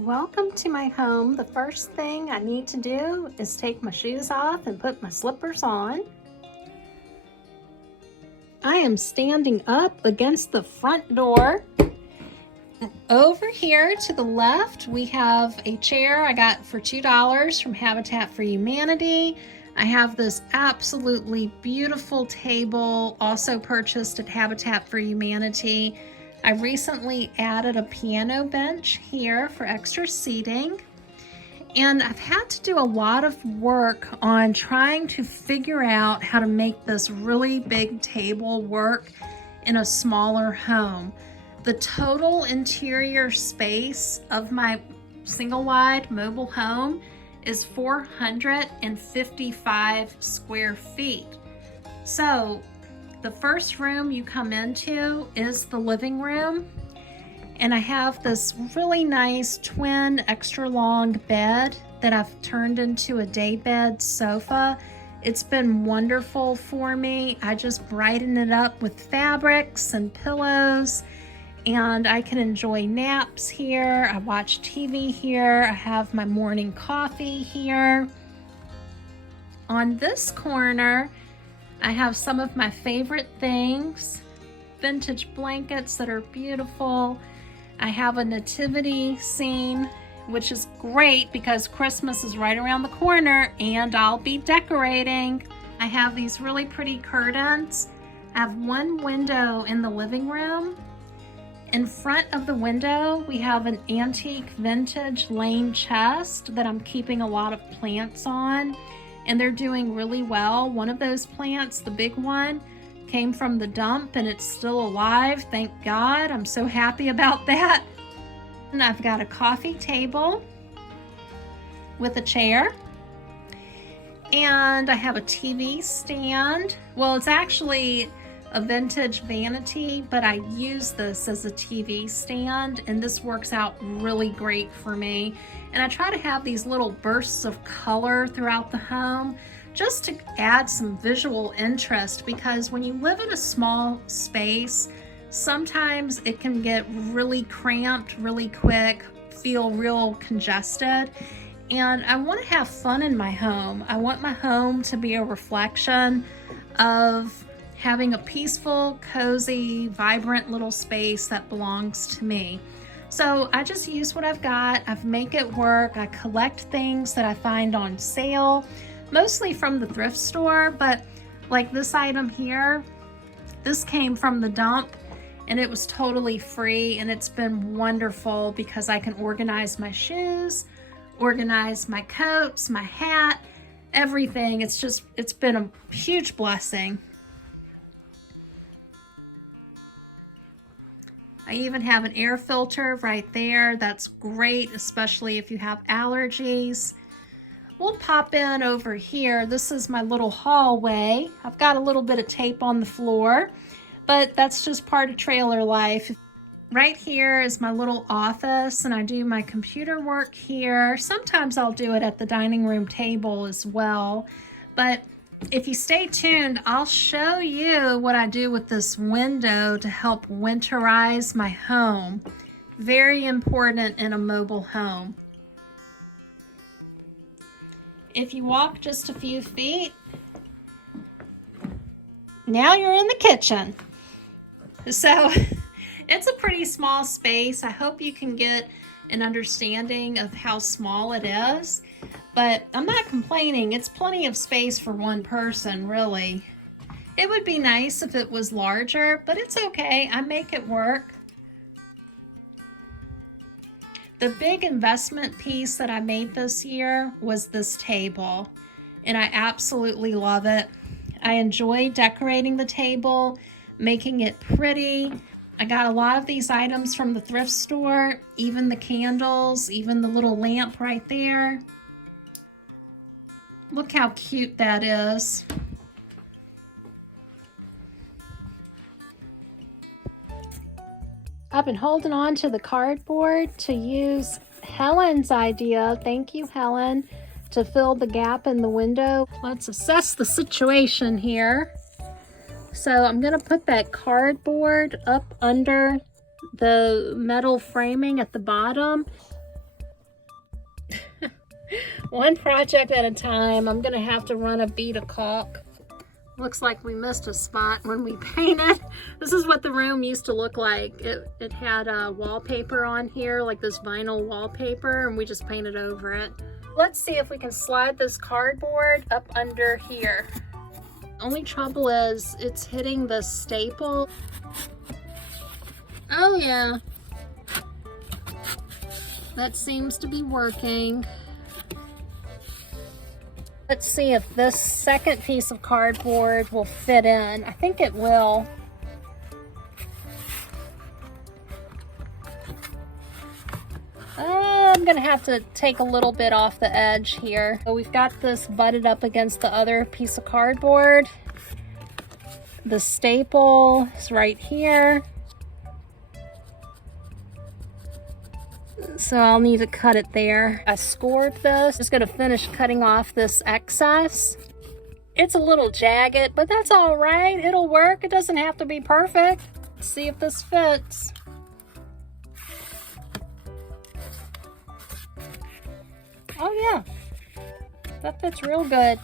Welcome to my home. The first thing I need to do is take my shoes off and put my slippers on. I am standing up against the front door. Over here to the left, we have a chair I got for $2 from Habitat for Humanity. I have this absolutely beautiful table, also purchased at Habitat for Humanity. I recently added a piano bench here for extra seating. And I've had to do a lot of work on trying to figure out how to make this really big table work in a smaller home. The total interior space of my single wide mobile home is 455 square feet. So the first room you come into is the living room, and I have this really nice twin extra long bed that I've turned into a daybed sofa. It's been wonderful for me. I just brighten it up with fabrics and pillows, and I can enjoy naps here. I watch TV here. I have my morning coffee here. On this corner, I have some of my favorite things, vintage blankets that are beautiful. I have a nativity scene, which is great because Christmas is right around the corner and I'll be decorating. I have these really pretty curtains. I have one window in the living room. In front of the window, we have an antique vintage lane chest that I'm keeping a lot of plants on, and they're doing really well. One of those plants, the big one, came from the dump and it's still alive, thank God. I'm so happy about that. And I've got a coffee table with a chair, and I have a TV stand. Well, it's actually a vintage vanity, but I use this as a TV stand, and this works out really great for me. And I try to have these little bursts of color throughout the home just to add some visual interest, because when you live in a small space, sometimes it can get really cramped really quick, feel real congested, and I want to have fun in my home. I want my home to be a reflection of having a peaceful, cozy, vibrant little space that belongs to me. So I just use what I've got. I make it work. I collect things that I find on sale, mostly from the thrift store, but like this item here, this came from the dump and it was totally free, and it's been wonderful because I can organize my shoes, organize my coats, my hat, everything. It's been a huge blessing. I even have an air filter right there. That's great, especially if you have allergies. We'll pop in over here. This is my little hallway. I've got a little bit of tape on the floor, but that's just part of trailer life. Right here is my little office, and I do my computer work here. Sometimes I'll do it at the dining room table as well, but if you stay tuned, I'll show you what I do with this window to help winterize my home. Very important in a mobile home. If you walk just a few feet, now you're in the kitchen. So it's a pretty small space. I hope you can get an understanding of how small it is, but I'm not complaining. It's plenty of space for one person, really. It would be nice if it was larger, but it's okay. I make it work. The big investment piece that I made this year was this table, and I absolutely love it. I enjoy decorating the table, making it pretty. I got a lot of these items from the thrift store, even the candles, even the little lamp right there. Look how cute that is. I've been holding on to the cardboard to use Helen's idea. Thank you, Helen, to fill the gap in the window. Let's assess the situation here. So I'm going to put that cardboard up under the metal framing at the bottom. One project at a time. I'm gonna have to run a bead of caulk. Looks like we missed a spot when we painted. This is what the room used to look like. It had a wallpaper on here, like this vinyl wallpaper, and we just painted over it. Let's see if we can slide this cardboard up under here. Only trouble is it's hitting the staple. Oh yeah. That seems to be working. Let's see if this second piece of cardboard will fit in. I think it will. I'm gonna have to take a little bit off the edge here. So we've got this butted up against the other piece of cardboard. The staple is right here. So I'll need to cut it there. I scored this. Just gonna finish cutting off this excess. It's a little jagged, but that's all right. It'll work. It doesn't have to be perfect. Let's see if this fits. Oh yeah, that fits real good.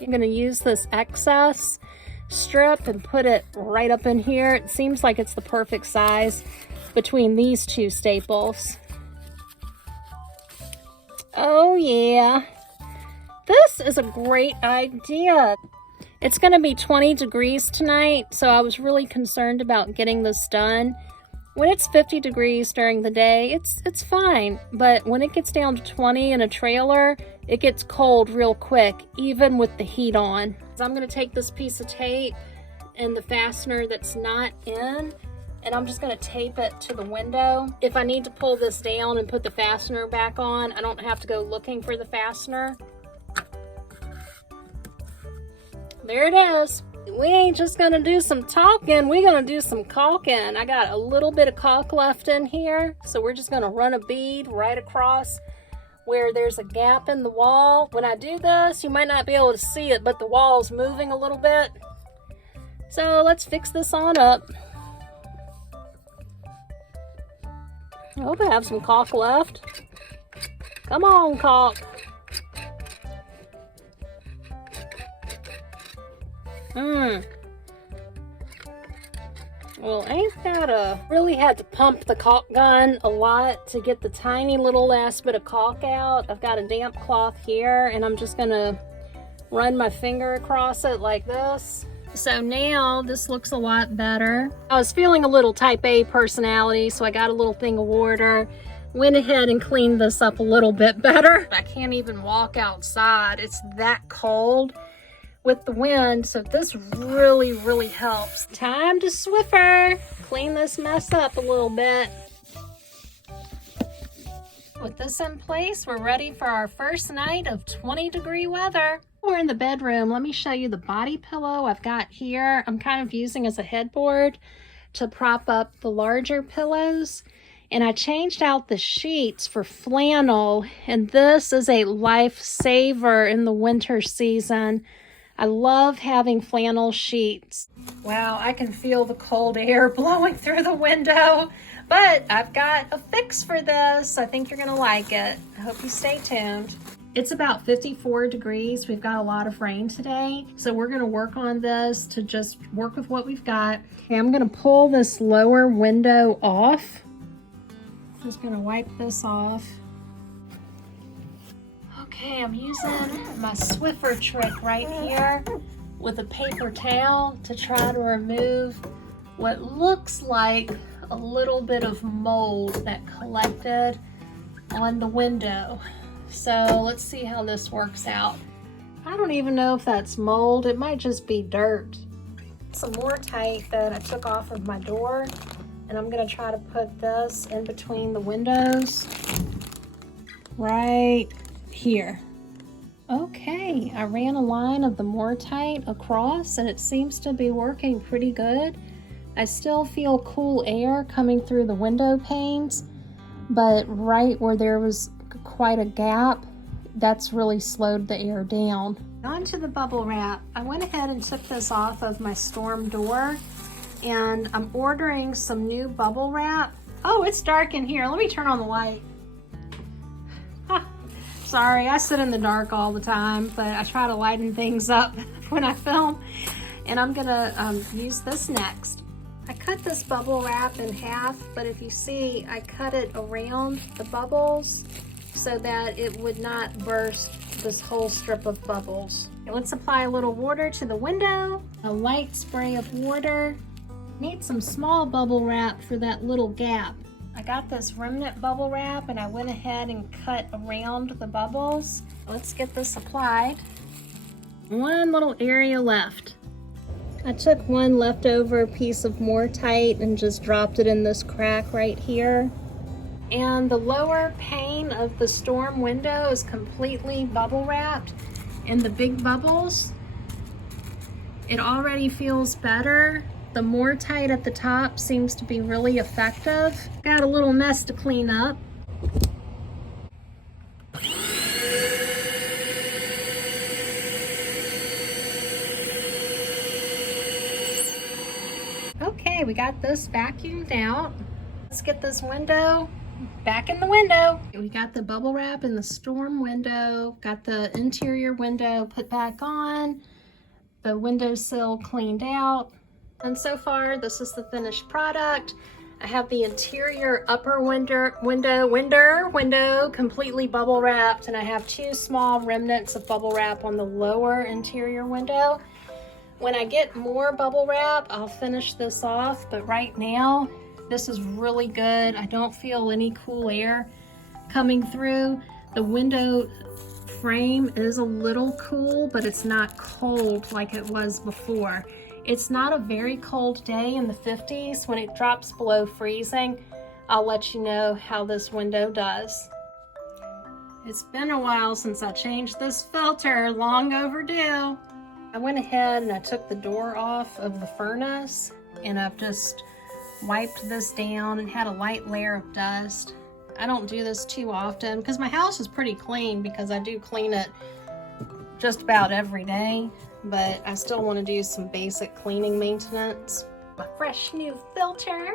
I'm gonna use this excess strip and put it right up in here. It seems like it's the perfect size between these two staples. Oh yeah, this is a great idea. It's gonna be 20 degrees tonight, so I was really concerned about getting this done. When it's 50 degrees during the day, it's fine, but when it gets down to 20 in a trailer, it gets cold real quick, even with the heat on. So I'm gonna take this piece of tape and the fastener that's not in, and I'm just gonna tape it to the window. If I need to pull this down and put the fastener back on, I don't have to go looking for the fastener. There it is. We ain't just gonna do some talking, we're gonna do some caulking. I got a little bit of caulk left in here, so we're just gonna run a bead right across where there's a gap in the wall. When I do this, you might not be able to see it, but the wall's moving a little bit. So let's fix this on up. I hope I have some caulk left. Come on, caulk. Well, ain't that really had to pump the caulk gun a lot to get the tiny little last bit of caulk out. I've got a damp cloth here, and I'm just gonna run my finger across it like this. So now this looks a lot better. I was feeling a little type A personality, so I got a little thing of water, went ahead and cleaned this up a little bit better. I can't even walk outside. It's that cold with the wind, so this really helps. Time to Swiffer. Clean this mess up a little bit. With this in place, we're ready for our first night of 20-degree weather. We're in the bedroom. Let me show you the body pillow I've got here. I'm kind of using as a headboard to prop up the larger pillows. And I changed out the sheets for flannel, and this is a lifesaver in the winter season. I love having flannel sheets. Wow, I can feel the cold air blowing through the window, but I've got a fix for this. I think you're gonna like it. I hope you stay tuned. It's about 54 degrees. We've got a lot of rain today, so we're gonna work on this to just work with what we've got. Okay, I'm gonna pull this lower window off. Just gonna wipe this off. Okay, I'm using my Swiffer trick right here with a paper towel to try to remove what looks like a little bit of mold that collected on the window. So let's see how this works out. I don't even know if that's mold. It might just be dirt. Some more tape that I took off of my door, and I'm gonna try to put this in between the windows right here. Okay, I ran a line of the Mortite across, and it seems to be working pretty good. I still feel cool air coming through the window panes, but right where there was quite a gap, that's really slowed the air down. On to the bubble wrap. I went ahead and took this off of my storm door, and I'm ordering some new bubble wrap. Oh, it's dark in here. Let me turn on the light. Sorry, I sit in the dark all the time, but I try to lighten things up when I film. And I'm gonna use this next. I cut this bubble wrap in half, but if you see, I cut it around the bubbles so that it would not burst this whole strip of bubbles. Okay, let's apply a little water to the window, a light spray of water. Need some small bubble wrap for that little gap. I got this remnant bubble wrap and I went ahead and cut around the bubbles. Let's get this applied. One little area left. I took one leftover piece of Mortite and just dropped it in this crack right here. And the lower pane of the storm window is completely bubble wrapped. And the big bubbles, it already feels better. The Mortite at the top seems to be really effective. Got a little mess to clean up. Okay, we got this vacuumed out. Let's get this window back in the window. We got the bubble wrap in the storm window, got the interior window put back on, the windowsill cleaned out. And so far, this is the finished product. I have the interior upper window completely bubble wrapped, and I have two small remnants of bubble wrap on the lower interior window. When I get more bubble wrap, I'll finish this off, but right now, this is really good. I don't feel any cool air coming through. The window frame is a little cool, but it's not cold like it was before. It's not a very cold day in the 50s. When it drops below freezing, I'll let you know how this window does. It's been a while since I changed this filter, long overdue. I went ahead and I took the door off of the furnace and I've just wiped this down and had a light layer of dust. I don't do this too often because my house is pretty clean because I do clean it just about every day, but I still want to do some basic cleaning maintenance. A fresh new filter.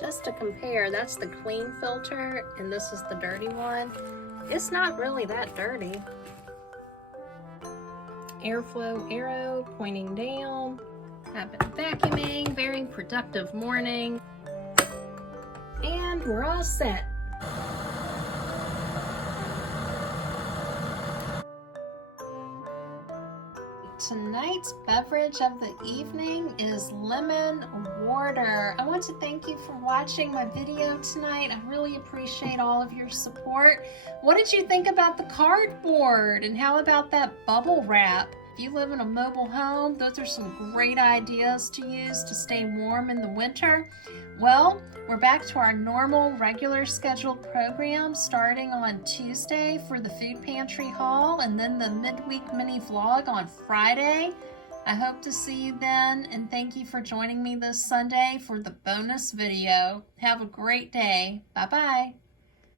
Just to compare, that's the clean filter and this is the dirty one. It's not really that dirty. Airflow arrow pointing down. I've been vacuuming, very productive morning. And we're all set. Tonight's beverage of the evening is lemon water. I want to thank you for watching my video tonight. I really appreciate all of your support. What did you think about the cardboard? And how about that bubble wrap? If you live in a mobile home, those are some great ideas to use to stay warm in the winter. Well, we're back to our normal, regular scheduled program starting on Tuesday for the food pantry haul and then the midweek mini vlog on Friday. I hope to see you then, and thank you for joining me this Sunday for the bonus video. Have a great day. Bye-bye.